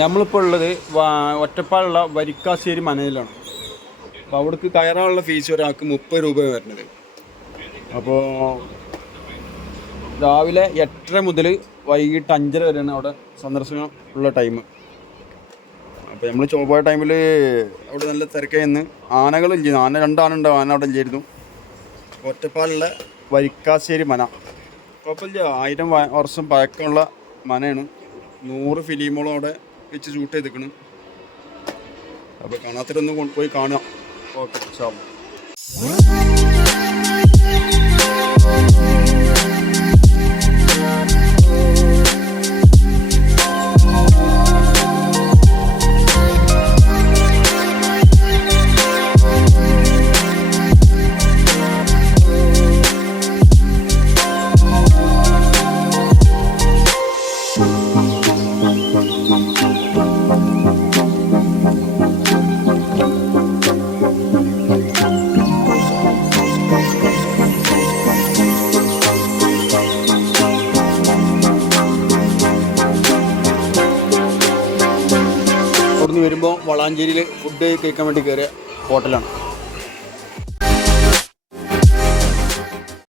നമ്മളിപ്പോൾ ഉള്ളത് ഒറ്റപ്പാലുള്ള വരിക്കാശ്ശേരി മനയിലാണ്. അപ്പോൾ അവിടേക്ക് കയറാനുള്ള ഫീസ് ഒരാൾക്ക് 30 രൂപ വരുന്നത്. അപ്പോൾ രാവിലെ 8:30 മുതൽ വൈകിട്ട് 5:30 വരെയാണ് അവിടെ സന്ദർശനം ഉള്ള ടൈം. അപ്പോൾ നമ്മൾ ചൊവ്വായ ടൈമിൽ അവിടെ നല്ല തിരക്കായിരുന്നു. ആനകളും ചെയ്യുന്നു. 2 ആന ഉണ്ടാവും. ആന അവിടെ ചെയ്യായിരുന്നു. ഒറ്റപ്പാലുള്ള വരിക്കാശ്ശേരി മന കുഴപ്പമില്ല. 1000 വർഷം പഴക്കമുള്ള മനയാണ്. 100 ഫിലിമോളം അവിടെ വെച്ച് ഷൂട്ട് ചെയ്തിരിക്കണം. അപ്പോൾ കാണാത്തവരൊന്ന് പോയി കാണാം. Okay, Sham. വരുമ്പോൾ വളാഞ്ചേരിയിൽ ഫുഡ് കഴിക്കാൻ വേണ്ടി കയറിയ ഹോട്ടലാണ്.